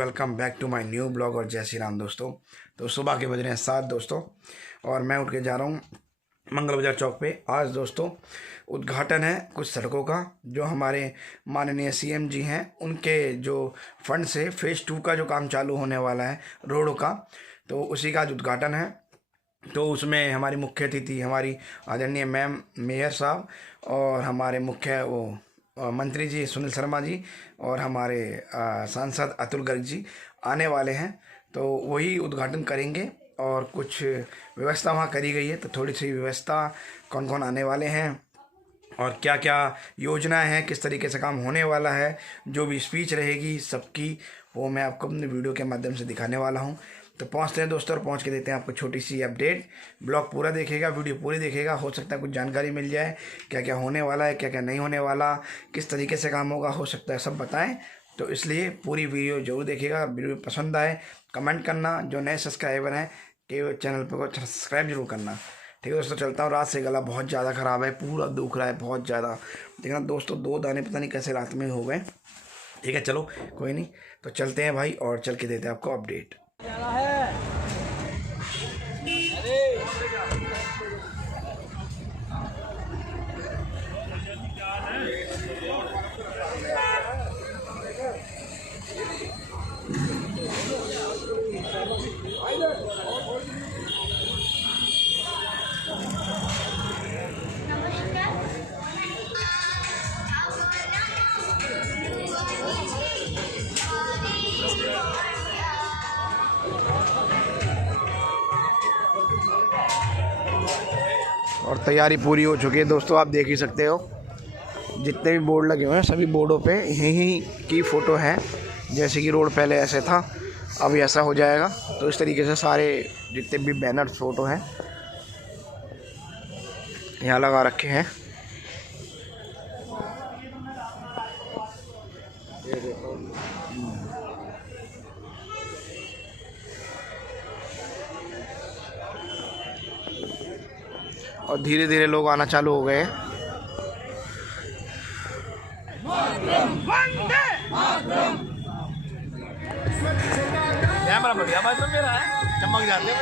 Welcome back to my new blog और जय श्री राम दोस्तों। तो सुबह के बज रहे हैं 7 दोस्तों और मैं उठ के जा रहा हूँ मंगल बाजार चौक पे। आज दोस्तों उद्घाटन है कुछ सड़कों का जो हमारे माननीय सीएम जी हैं, उनके जो फंड से फेज़ 2 का जो काम चालू होने वाला है रोडों का, तो उसी का आज उद्घाटन है। तो उसमें हमारी मुख्य अतिथि हमारी आदरणीय मैम मेयर साहब और हमारे मुख्य मंत्री जी सुनील शर्मा जी और हमारे सांसद अतुल गर्ग जी आने वाले हैं। तो वही उद्घाटन करेंगे और कुछ व्यवस्था वहाँ करी गई है। तो थोड़ी सी व्यवस्था, कौन कौन आने वाले हैं और क्या क्या योजना है, किस तरीके से काम होने वाला है, जो भी स्पीच रहेगी सबकी, वो मैं आपको अपने वीडियो के माध्यम से दिखाने वाला हूँ। तो पहुँचते हैं दोस्तों और पहुँच के देते हैं आपको छोटी सी अपडेट। ब्लॉग पूरा देखिएगा, वीडियो पूरी देखिएगा, हो सकता है कुछ जानकारी मिल जाए, क्या क्या होने वाला है, क्या क्या नहीं होने वाला, किस तरीके से काम होगा, हो सकता है सब बताएं। तो इसलिए पूरी वीडियो जरूर देखिएगा। वीडियो पसंद आए कमेंट करना, जो नए सब्सक्राइबर हैं कि चैनल पर को सब्सक्राइब जरूर करना। ठीक है दोस्तों, चलता हूँ। रात से गला बहुत ज़्यादा ख़राब है, पूरा दुख रहा है बहुत ज़्यादा। देखना दोस्तों, 2 दाने पता नहीं कैसे रात में हो गए। ठीक है चलो कोई नहीं, तो चलते हैं भाई और चल के देते हैं आपको अपडेट। और तैयारी पूरी हो चुकी है दोस्तों, आप देख ही सकते हो। जितने भी बोर्ड लगे हुए हैं सभी बोर्डों पे यही की फ़ोटो है। जैसे कि रोड पहले ऐसे था, अब ऐसा हो जाएगा। तो इस तरीके से सारे जितने भी बैनर फ़ोटो हैं यहाँ लगा रखे हैं। और धीरे धीरे लोग आना चालू हो गए हैं। कैमरा बढ़िया भाई, तो मेरा है चमक जाते हैं।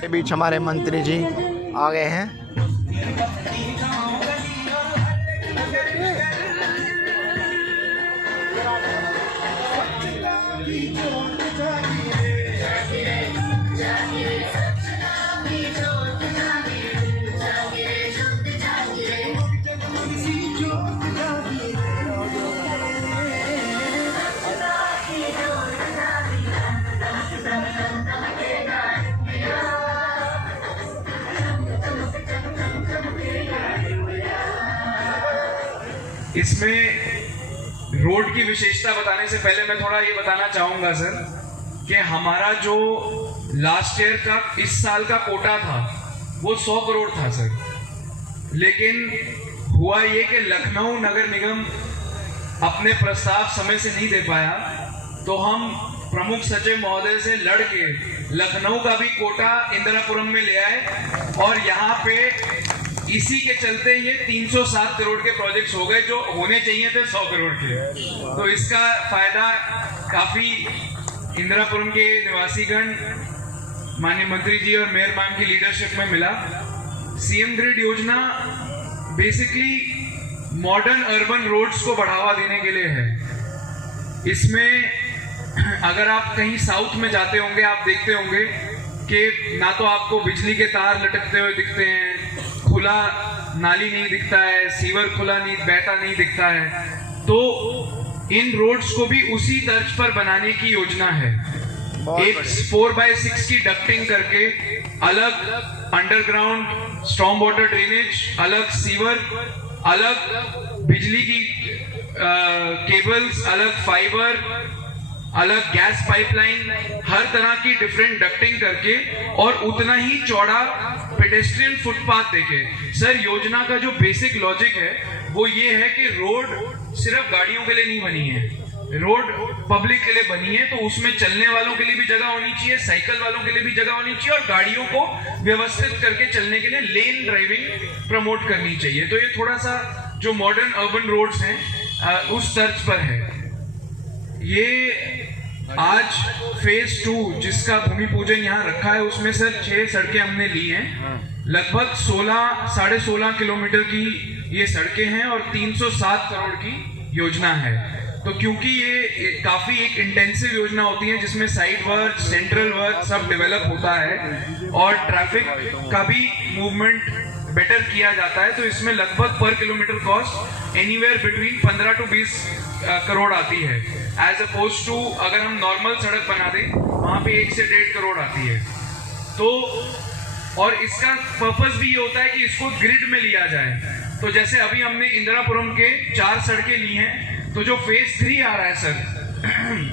के बीच हमारे मंत्री जी आ गए हैं। इसमें रोड की विशेषता बताने से पहले मैं थोड़ा ये बताना चाहूंगा सर कि हमारा जो लास्ट ईयर का इस साल का कोटा था वो 100 करोड़ था सर। लेकिन हुआ ये कि लखनऊ नगर निगम अपने प्रस्ताव समय से नहीं दे पाया, तो हम प्रमुख सचिव महोदय से लड़के लखनऊ का भी कोटा इंदिरापुरम में ले आए और यहाँ पे इसी के चलते ये 307 करोड़ के प्रोजेक्ट्स हो गए जो होने चाहिए थे 100 करोड़ के। तो इसका फायदा काफी इंदिरापुरम के निवासीगण, माननीय मंत्री जी और मेयर मैम की लीडरशिप में मिला। सीएम ग्रिड योजना बेसिकली मॉडर्न अर्बन रोड्स को बढ़ावा देने के लिए है। इसमें अगर आप कहीं साउथ में जाते होंगे, आप देखते होंगे कि ना तो आपको बिजली के तार लटकते हुए दिखते हैं, खुला नाली नहीं दिखता है, सीवर खुला नहीं बहता नहीं दिखता है। तो इन रोड्स को भी उसी तर्ज पर बनाने की योजना है। एक 4x6 की डक्टिंग करके अलग अंडरग्राउंड स्टॉर्म वाटर ड्रेनेज, अलग सीवर, अलग बिजली की केबल्स, अलग फाइबर, अलग गैस पाइपलाइन, हर तरह की डिफरेंट डक्टिंग करके और उतना ही चौड़ा पेडेस्ट्रियन फुटपाथ देके। सर योजना का जो बेसिक लॉजिक है वो ये है कि रोड सिर्फ गाड़ियों के लिए नहीं बनी है, रोड पब्लिक के लिए बनी है। तो उसमें चलने वालों के लिए भी जगह होनी चाहिए, साइकिल वालों के लिए भी जगह होनी चाहिए और गाड़ियों को व्यवस्थित करके चलने के लिए लेन ड्राइविंग प्रमोट करनी चाहिए। तो ये थोड़ा सा जो मॉडर्न अर्बन रोड्स हैं उस तर्ज पर है। ये आज फेज 2 जिसका भूमि पूजन यहाँ रखा है उसमें सर 6 सड़कें हमने ली हैं। लगभग 16-16.5 किलोमीटर की ये सड़कें हैं और 307 करोड़ की योजना है। तो क्योंकि ये काफी एक इंटेंसिव योजना होती है जिसमें साइड वर्क, सेंट्रल वर्क सब डेवलप होता है और ट्रैफिक का भी मूवमेंट बेटर किया जाता है, तो इसमें लगभग पर kilometre cost anywhere between 15 to 20 crore आती है, एज अपोज टू अगर हम नॉर्मल सड़क बना दें वहां पे 1 से 1.5 करोड़ आती है। तो और इसका पर्पस भी ये होता है कि इसको ग्रिड में लिया जाए। तो जैसे अभी हमने इंदिरापुरम के 4 सड़कें ली हैं, तो जो फेज 3 आ रहा है सर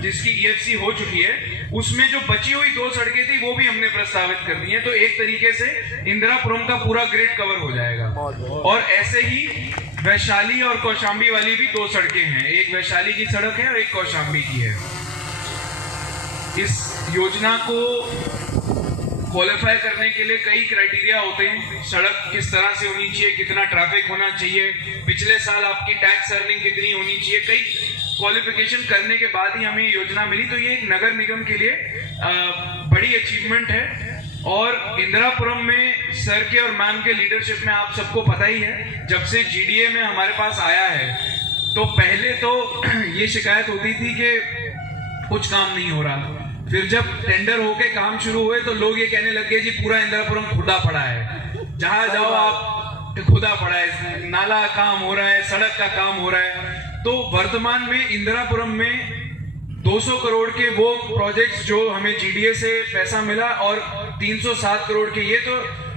जिसकी EFC हो चुकी है, उसमें जो बची हुई 2 सड़कें थी वो भी हमने प्रस्तावित कर दी हैं। तो एक तरीके से इंदिरापुरम का पूरा ग्रिड कवर हो जाएगा। और ऐसे ही वैशाली और कौशाम्बी वाली भी 2 सड़कें हैं, एक वैशाली की सड़क है और एक कौशाम्बी की है। इस योजना को क्वालिफाई करने के लिए कई क्राइटेरिया होते हैं। सड़क किस तरह से होनी चाहिए, कितना ट्रैफिक होना चाहिए, पिछले साल आपकी टैक्स अर्निंग कितनी होनी चाहिए, कई क्वालिफिकेशन करने के बाद ही हमें ये योजना मिली। तो ये एक नगर निगम के लिए बड़ी अचीवमेंट है। और इंदिरापुरम में सर के और मैम के लीडरशिप में आप सबको पता ही है, जब से GDA में हमारे पास आया है तो पहले तो ये शिकायत होती थी कि कुछ काम नहीं हो रहा। फिर जब टेंडर होके काम शुरू हुए तो लोग ये कहने लग गए जी पूरा इंदिरापुरम खुदा पड़ा है, जहां जाओ आप खुदा पड़ा है, नाला काम हो रहा है, सड़क का काम हो रहा है। तो वर्तमान में इंदिरापुरम में 200 करोड़ के वो प्रोजेक्ट्स जो हमें GDA से पैसा मिला और 307 करोड़ के ये तो,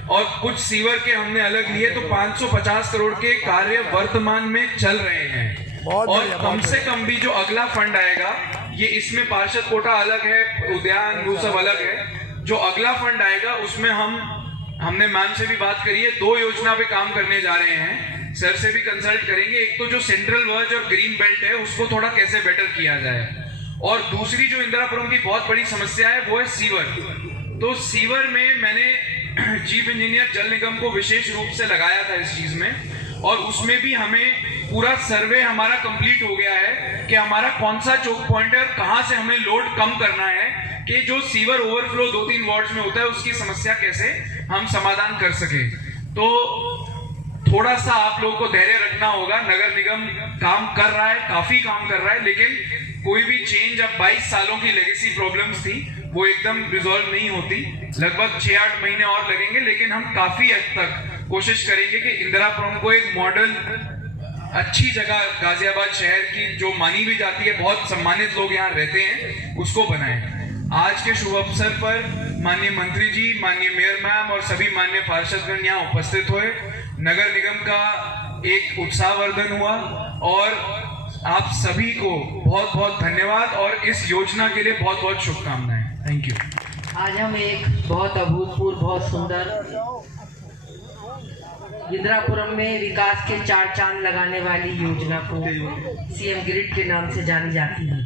और कुछ सीवर के हमने अलग लिए, तो 550 करोड़ के कार्य वर्तमान में चल रहे हैं। और कम से कम भी जो अगला फंड आएगा, ये इसमें पार्षद कोटा अलग है, उद्यान वो सब अलग है, जो अगला फंड आएगा उसमें हमने मैम से भी बात करी है, 2 योजना पे काम करने जा रहे हैं, सर से भी कंसल्ट करेंगे। एक तो जो सेंट्रल वर्ज और ग्रीन बेल्ट है उसको थोड़ा कैसे बेटर किया जाए, और दूसरी जो इंदिरापुरम की बहुत बड़ी समस्या है वो है सीवर। तो सीवर में मैंने चीफ इंजीनियर जल निगम को विशेष रूप से लगाया था इस चीज में, और उसमें भी हमें पूरा सर्वे हमारा कंप्लीट हो गया है कि हमारा कौन सा चौक पॉइंट है, कहां से हमें लोड कम करना है, कि जो सीवर ओवरफ्लो 2-3 वार्ड्स में होता है उसकी समस्या कैसे हम समाधान कर सके। तो थोड़ा सा आप लोगों को धैर्य रखना होगा। नगर निगम काम कर रहा है, काफी काम कर रहा है, लेकिन कोई भी चेंज, अब 22 सालों की लेगेसी प्रॉब्लम्स थी वो एकदम रिजॉल्व नहीं होती, लगभग 6-8 महीने और लगेंगे। लेकिन हम काफी हद तक कोशिश करेंगे कि इंदिरापुरम को एक मॉडल अच्छी जगह गाजियाबाद शहर की जो मानी भी जाती है, बहुत सम्मानित लोग यहाँ रहते हैं, उसको बनाएं। आज के शुभ अवसर पर माननीय मंत्री जी, माननीय मेयर मैम और सभी माननीय पार्षदगण यहाँ उपस्थित हुए। नगर निगम का एक उत्साहवर्धन हुआ और आप सभी को बहुत बहुत धन्यवाद और इस योजना के लिए बहुत बहुत शुभकामनाएं। Thank you. आज हम एक बहुत अभूतपूर्व, बहुत सुंदर इंदिरापुरम में विकास के 4 चांद लगाने वाली योजना को CM ग्रिड के नाम से जानी जाती है।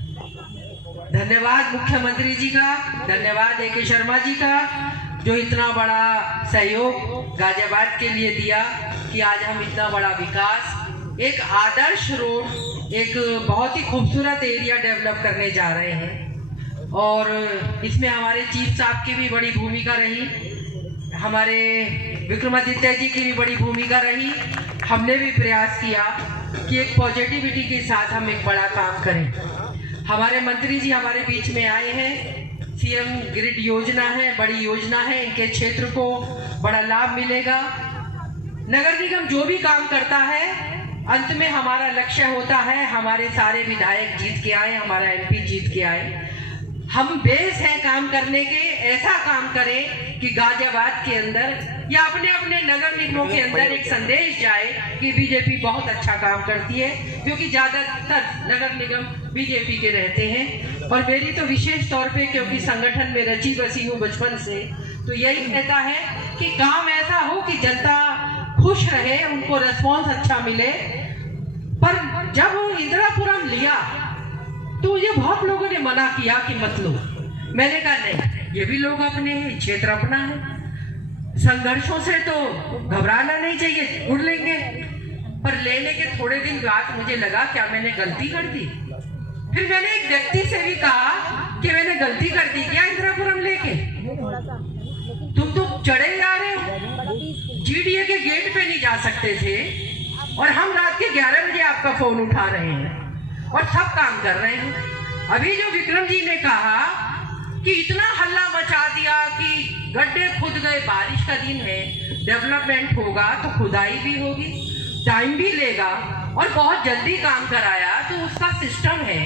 धन्यवाद मुख्यमंत्री जी का, धन्यवाद AK शर्मा जी का, जो इतना बड़ा सहयोग गाजियाबाद के लिए दिया कि आज हम इतना बड़ा विकास, एक आदर्श रोड, एक बहुत ही खूबसूरत एरिया डेवलप करने जा रहे हैं। और इसमें हमारे चीफ साहब की भी बड़ी भूमिका रही, हमारे विक्रमादित्य जी की भी बड़ी भूमिका रही। हमने भी प्रयास किया कि एक पॉजिटिविटी के साथ हम एक बड़ा काम करें। हमारे मंत्री जी हमारे बीच में आए हैं। CM ग्रिड योजना है, बड़ी योजना है, इनके क्षेत्र को बड़ा लाभ मिलेगा। नगर निगम जो भी काम करता है, अंत में हमारा लक्ष्य होता है हमारे सारे विधायक जीत के आए, हमारा MP जीत के आए। हम बेस हैं काम करने के, ऐसा काम करें कि गाजियाबाद के अंदर या अपने अपने नगर निगमों के अंदर एक संदेश जाए कि बीजेपी बहुत अच्छा काम करती है, क्योंकि ज्यादातर नगर निगम बीजेपी के रहते हैं। और मेरी तो विशेष तौर पे, क्योंकि संगठन में रची बसी हूँ बचपन से, तो यही कहता है कि काम ऐसा हो कि जनता खुश रहे, उनको रिस्पॉन्स अच्छा मिले। पर जब इंदिरापुरम लिया तो ये बहुत लोगों ने मना किया कि मत लो। मैंने कहा नहीं, ये भी लोग अपने हैं, क्षेत्र अपना है, संघर्षों से तो घबराना नहीं चाहिए, उड़ लेंगे। पर लेने के थोड़े दिन बाद मुझे लगा क्या मैंने गलती कर दी। फिर मैंने एक व्यक्ति से भी कहा कि मैंने गलती कर दी क्या इंदिरापुरम लेके? तुम तो चढ़े जा रहे हो, जीडीए के गेट पे नहीं जा सकते थे और हम रात के 11 बजे आपका फोन उठा रहे हैं और सब काम कर रहे हैं। अभी जो विक्रम जी ने कहा कि इतना हल्ला मचा दिया कि गड्ढे खुद गए, बारिश का दिन है, डेवलपमेंट होगा तो खुदाई भी होगी, टाइम भी लेगा और बहुत जल्दी काम कराया तो उसका सिस्टम है,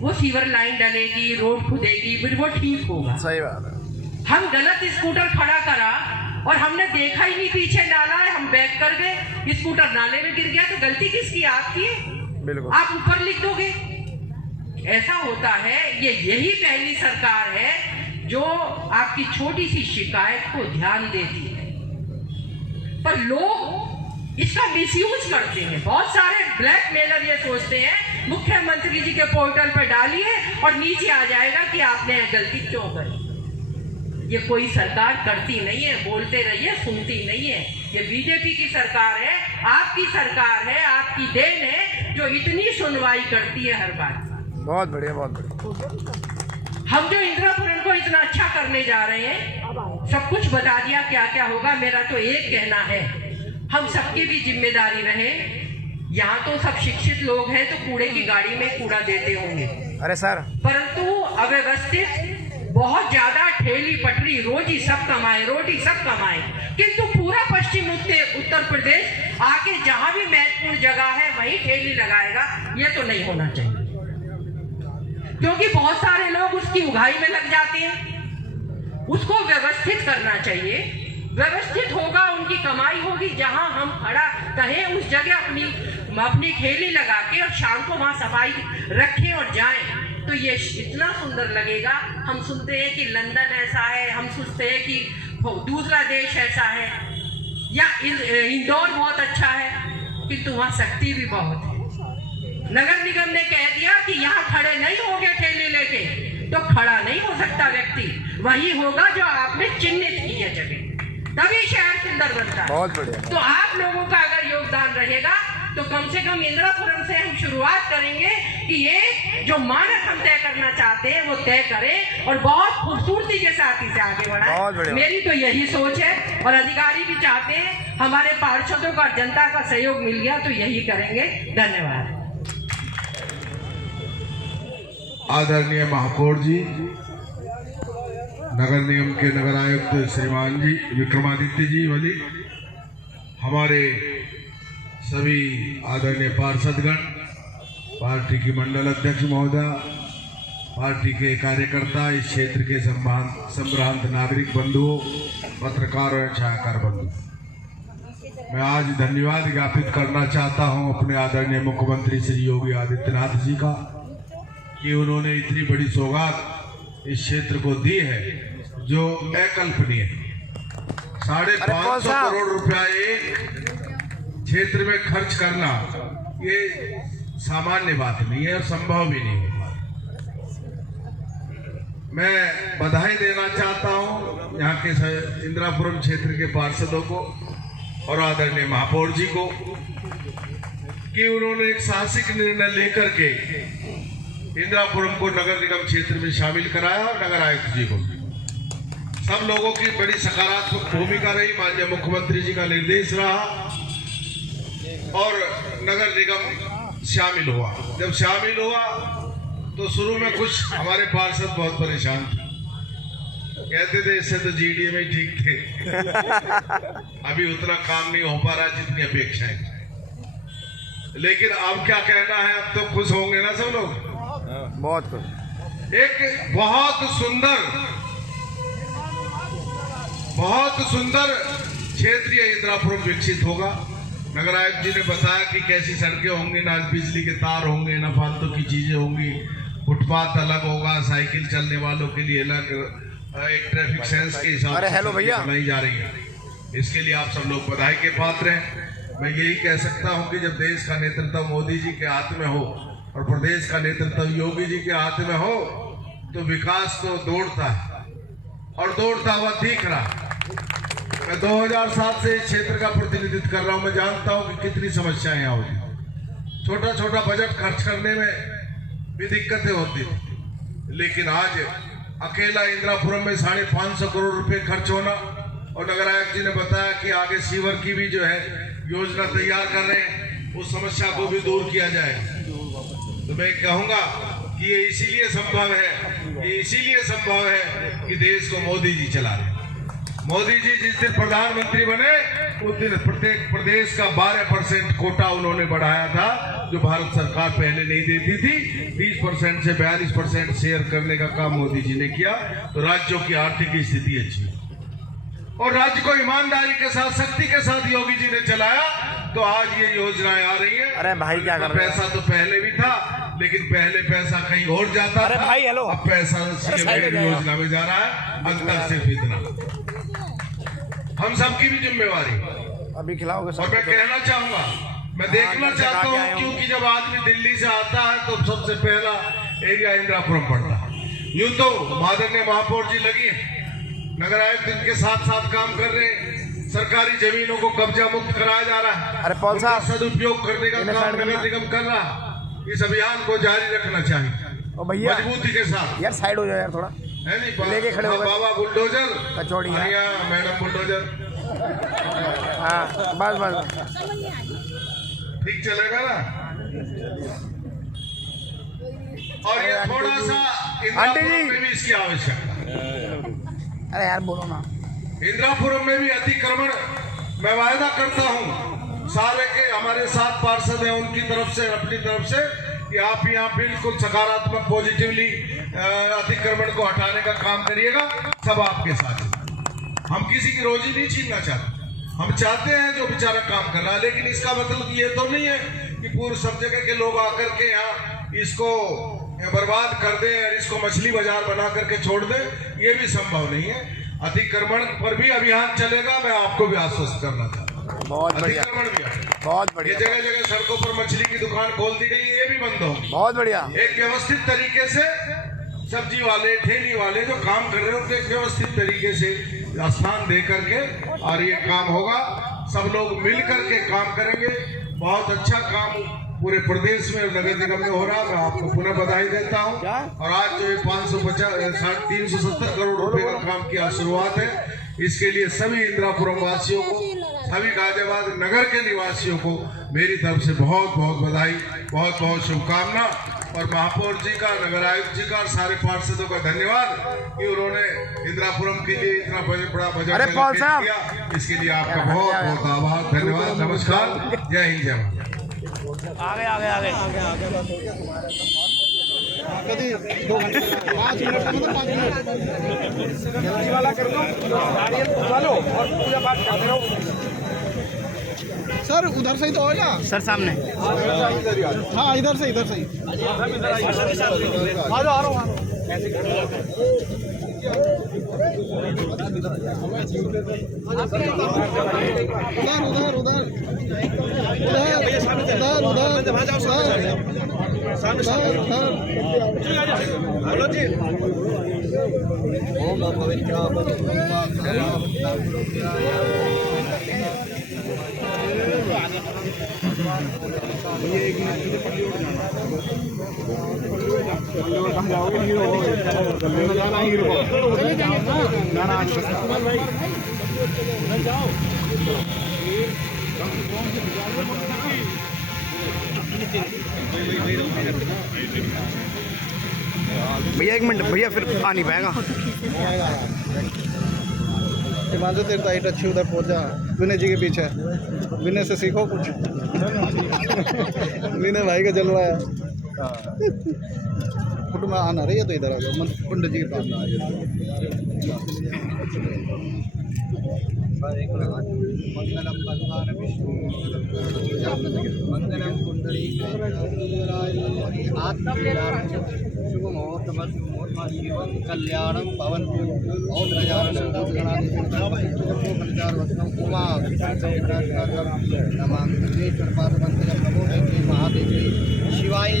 वो सीवर लाइन डलेगी, रोड खुदेगी, फिर वो ठीक होगा। सही बात है। हम गलत स्कूटर खड़ा करा और हमने देखा ही नहीं पीछे नाला है, हम बैक कर गए, स्कूटर नाले में गिर गया, तो गलती किसकी? आपकी। बिल्कुल। आप ऊपर लिख दोगे। ऐसा होता है। यही पहली सरकार है जो आपकी छोटी सी शिकायत को ध्यान देती है, पर लोग इसका मिसयूज करते हैं। बहुत सारे ब्लैकमेलर ये सोचते हैं मुख्यमंत्री जी के पोर्टल पर डालिए और नीचे आ जाएगा कि आपने गलती क्यों करी। ये कोई सरकार करती नहीं है, बोलते रहिए, सुनती नहीं है। ये बीजेपी की सरकार है, आपकी सरकार है, आपकी देन है जो इतनी सुनवाई करती है हर बात। बहुत बढ़िया, बहुत बढ़िया। हम जो इंदिरापुरम को इतना अच्छा करने जा रहे हैं, सब कुछ बता दिया क्या क्या होगा। मेरा तो एक कहना है, हम सबकी भी जिम्मेदारी रहे। यहाँ तो सब शिक्षित लोग हैं तो कूड़े की गाड़ी में कूड़ा देते होंगे, अरे सर, परंतु अव्यवस्थित बहुत ज्यादा ठेली पटरी, रोजी सब कमाए, रोटी सब कमाए, किंतु पूरा पश्चिम उत्तर प्रदेश आके जहां भी महत्वपूर्ण जगह है वहीं ठेली लगाएगा। ये तो नहीं होना चाहिए, क्योंकि बहुत सारे लोग उसकी उगाही में लग जाते हैं। उसको व्यवस्थित करना चाहिए, व्यवस्थित होगा, उनकी कमाई होगी। जहां हम खड़ा कहें उस जगह अपनी ठेली लगा के और शाम को वहां सफाई रखें और जाएं, तो ये इतना सुंदर लगेगा। हम सुनते हैं कि लंदन ऐसा है, हम सुनते हैं कि दूसरा देश ऐसा है, या इंदौर बहुत अच्छा है, किंतु वहां शक्ति भी बहुत है। नगर निगम ने कह दिया कि यहाँ खड़े नहीं होंगे ठेले लेके, तो खड़ा नहीं हो सकता व्यक्ति, वही होगा जो आपने चिन्हित की है जगह, तभी शहर सुंदर बनता है। बहुत बढ़िया। तो आप लोगों का अगर योगदान रहेगा तो कम से कम इंदिरापुरम से हम शुरुआत करेंगे कि ये जो मानक हम तय करना चाहते हैं वो तय करें और बहुत खूबसूरती के साथ इसे आगे बढ़ाएं। मेरी तो यही सोच है और अधिकारी भी चाहते हैं। हमारे पार्षदों का, जनता का सहयोग मिल गया तो यही करेंगे। धन्यवाद। आदरणीय महापौर जी, नगर निगम के नगर आयुक्त श्रीमान जी विक्रमादित्य जी वाली, हमारे सभी आदरणीय पार्षदगण, पार्टी की मंडल अध्यक्ष महोदय, पार्टी के कार्यकर्ता, इस क्षेत्र के संभ्रांत नागरिक बंधुओं, पत्रकार और छायाकार बंधु, मैं आज धन्यवाद ज्ञापित करना चाहता हूं अपने आदरणीय मुख्यमंत्री श्री योगी आदित्यनाथ जी का कि उन्होंने इतनी बड़ी सौगात इस क्षेत्र को दी है जो अकल्पनीय है। 550 करोड़ रुपया एक क्षेत्र में खर्च करना ये सामान्य बात नहीं है और संभव भी नहीं होगा। मैं बधाई देना चाहता हूं यहाँ के इंदिरापुरम क्षेत्र के पार्षदों को और आदरणीय महापौर जी को कि उन्होंने एक साहसिक निर्णय लेकर के इंदिरापुरम को नगर निगम क्षेत्र में शामिल कराया और नगर आयुक्त जी को। सब लोगों की बड़ी सकारात्मक भूमिका रही, माननीय मुख्यमंत्री जी का निर्देश रहा और नगर निगम शामिल हुआ। जब शामिल हुआ तो शुरू में कुछ हमारे पार्षद बहुत परेशान थे, कहते थे इससे तो जीडीए में ठीक थे, अभी उतना काम नहीं हो पा रहा जितनी अपेक्षाएं। लेकिन अब क्या कहना है, अब तो खुश होंगे ना सब लोग। बहुत खुश। एक बहुत सुंदर क्षेत्रीय इंदिरापुरम विकसित होगा। नगर आयुक्त जी ने बताया कि कैसी सड़कें होंगी, ना बिजली के तार होंगे, ना फालतू की चीजें होंगी, फुटपाथ अलग होगा, साइकिल चलने वालों के लिए अलग, एक ट्रैफिक सेंस के हिसाब से बनाई जा रही है। इसके लिए आप सब लोग बधाई के पात्र हैं। मैं यही कह सकता हूं कि जब देश का नेतृत्व मोदी जी के हाथ में हो और प्रदेश का नेतृत्व योगी जी के हाथ में हो तो विकास तो दौड़ता है और दौड़ता हुआ दिख रहा। मैं 2007 से इस क्षेत्र का प्रतिनिधित्व कर रहा हूं। मैं जानता हूं कि कितनी समस्याएं यहाँ होती। छोटा छोटा बजट खर्च करने में भी दिक्कतें होती थी, लेकिन आज अकेला इंदिरापुरम में 550 करोड़ रुपए खर्च होना, और नगर आयुक्त जी ने बताया कि आगे सीवर की भी जो है योजना तैयार कर रहे हैं, उस समस्या को भी दूर किया जाए। तो मैं कहूंगा कि ये इसीलिए संभव है कि देश को मोदी जी चला रहे। मोदी जी जिस दिन प्रधानमंत्री बने उस दिन प्रत्येक प्रदेश का 12% कोटा उन्होंने बढ़ाया था, जो भारत सरकार पहले नहीं देती थी। 30% से 42% शेयर करने का काम मोदी जी ने किया, तो राज्यों की आर्थिक स्थिति अच्छी है। और राज्य को ईमानदारी के साथ, शक्ति के साथ योगी जी ने चलाया, तो आज ये योजनाएं आ रही है। अरे भाई क्या कर रहे हैं? पैसा तो पहले भी था, लेकिन पहले पैसा कहीं और जाता था। भाई हेलो, अब पैसा सीएम योजना में जा रहा है। अंतर सिर्फ इतना, हम सबकी भी जिम्मेवारी। अभी खिलाओगे और मैं कहना चाहूंगा, मैं देखना चाहता हूँ, क्योंकि जब आदमी दिल्ली से आता है तो सबसे पहला एरिया इंदिरापुरम पड़ता है। यूं तो आदरणीय महापौर जी लगी है, नगर आयुक्त इनके साथ साथ काम कर रहे हैं। सरकारी जमीनों को कब्जा मुक्त कराया जा रहा है। अरे पॉल साहब, सदुपयोग करने का काम नगर निगम कर रहा है। इस अभियान को जारी रखना चाहिए भैया मजबूती के साथ। यार साइड हो जाओ यार थोड़ा, है नहीं लेके खड़े हो गए। बाबा बुलडोजर, कचौड़ी मैडम बुलडोजर। हाँ बस ठीक चलेगा ना। और ये थोड़ा सा इंदिरापुरम में भी इसकी आवश्यकता। अरे यार बोलो ना। इंदिरापुरम में भी अतिक्रमण, मैं वायदा करता हूं सारे के हमारे 7 पार्षद हैं, उनकी तरफ से, अपनी तरफ से, कि आप यहाँ बिल्कुल सकारात्मक पॉजिटिवली अतिक्रमण को हटाने का काम करिएगा। सब आपके साथ हैं। हम किसी की रोजी नहीं छीनना चाहते, हम चाहते हैं जो बेचारा काम कर रहा है, लेकिन इसका मतलब ये तो नहीं है कि पूरे सब जगह के लोग आकर के यहाँ इसको बर्बाद कर दें और इसको मछली बाजार बना करके छोड़ दें। ये भी संभव नहीं है। अतिक्रमण पर भी अभियान चलेगा, मैं आपको भी आश्वस्त करना चाहता हूँ। बहुत बढ़िया, बहुत बढ़िया। जगह जगह सड़कों पर मछली की दुकान खोल दी गई, ये भी बंद हो। बहुत बढ़िया। एक व्यवस्थित तरीके से सब्जी वाले, ठेली वाले जो काम कर रहे हैं, उनको एक व्यवस्थित तरीके से स्थान दे करके और ये काम होगा। सब लोग मिल करके काम करेंगे। बहुत अच्छा काम पूरे प्रदेश में नगर निगम में हो रहा। मैं आपको पुनः बधाई देता हूं। और आज जो 370 करोड़ रुपए का काम की शुरुआत है, इसके लिए सभी इंदिरापुरम वासियों को, सभी गाजियाबाद नगर के निवासियों को मेरी तरफ से बहुत बहुत बधाई, बहुत बहुत शुभकामना। और महापौर जी का, नगर आयुक्त जी का और सारे पार्षदों का धन्यवाद कि उन्होंने इंदिरापुरम के लिए इतना बड़ा बजट किया। इसके लिए आपका बहुत बहुत आभार, धन्यवाद, नमस्कार, जय हिंद, जय भारत। आगे आगे आगे कभी 2 घंटे 5 मिनट मतलब 5 मिनट जल्दी वाला कर दो, नारियल उठा लो और पूजा पाठ करते रहो। सर उधर से ही तो होगा सर, सामने। हाँ इधर से ही आ जाओ। उधर उधर भैया 1 मिनट भैया, फिर आ नहीं पाएगा। हिमांशु तीर्थ हाइट अच्छी उधर पहुंच जा, विनय जी के पीछे। विनय से सीखो कुछ। विनय भाई का जलवा है। फोटो में आना रही है तो इधर आ जाओ, पंडित जी के पास ना आ मंगलम भगवान विष्णु मंगलम कुंडली शुभ मुहूर्त शिवम कल्याणम पवन ओम गजानन उमा नमामि महादेवी शिवाय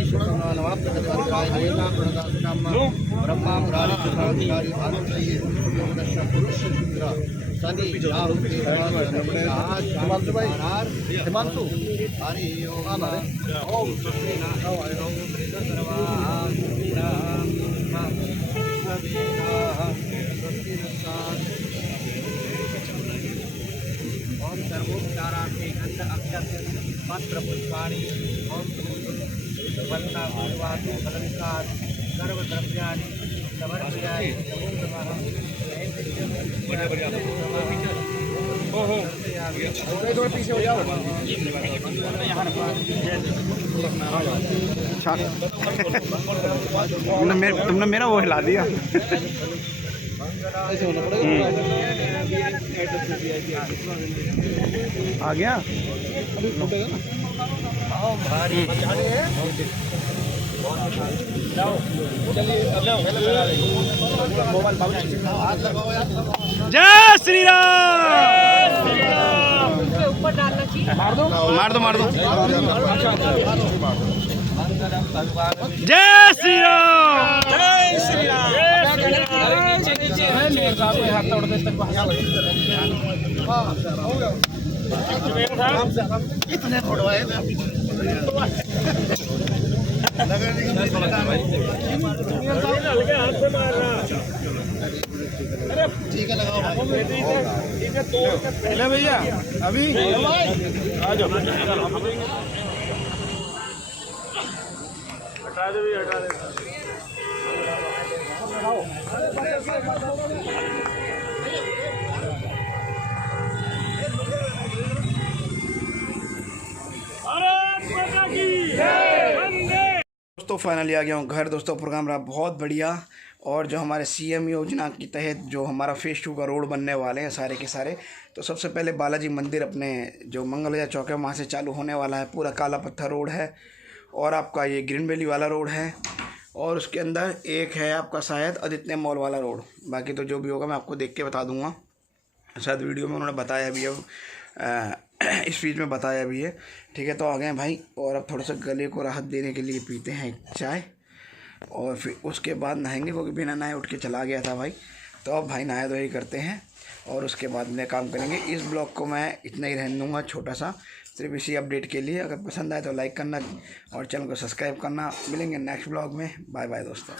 नमः। ब्रह्मा मुरारी चतुराधिकारी भारतीय पुरुष शनि राहु हिमांशु भाई हिमांशु हरि ओम ओम सर्वोपचारार्थे गंध अक्षत पत्र पुष्पाणि ओम वंदना पूर्वादि अलंकार सर्वद्रव्याणि समर्पयामि थोड़े पीछे हो जाओ। तुमने मेरा वो हिला दिया। ऐसे होना पड़ेगा। आ गया अभी फूटेगा ना। जय श्री राम। ऊपर डालना चाहिए। मार दो मार दो। जय श्री राम। जय श्री राम। इतने फोड़वाए ठीक है लगाओ ले भैया अभी आ जाओ। हटा दे भैया हटा दे। दोस्तों फाइनली आ गया हूँ घर। दोस्तों प्रोग्राम रहा बहुत बढ़िया। और जो हमारे सीएम योजना के तहत जो हमारा फेज 2 का रोड बनने वाले हैं सारे के सारे, तो सबसे पहले बालाजी मंदिर अपने जो मंगल बाजार चौक है वहाँ से चालू होने वाला है। पूरा काला पत्थर रोड है और आपका ये ग्रीन वैली वाला रोड है और उसके अंदर एक है आपका शायद आदित्य मॉल वाला रोड। बाकी तो जो भी होगा मैं आपको देख के बता दूँगा। शायद वीडियो में उन्होंने बताया भी है, इस फीज में बताया भी है। ठीक है, तो आ गए भाई और अब थोड़ा सा गले को राहत देने के लिए पीते हैं चाय और फिर उसके बाद नहाएंगे, क्योंकि बिना नहाए उठ के चला गया था भाई। तो अब भाई नहाए धोई करते हैं और उसके बाद में काम करेंगे। इस ब्लॉग को मैं इतना ही रहने दूँगा छोटा सा, सिर्फ इसी अपडेट के लिए। अगर पसंद आए तो लाइक करना और चैनल को सब्सक्राइब करना। मिलेंगे नेक्स्ट ब्लॉग में। बाय बाय दोस्तों।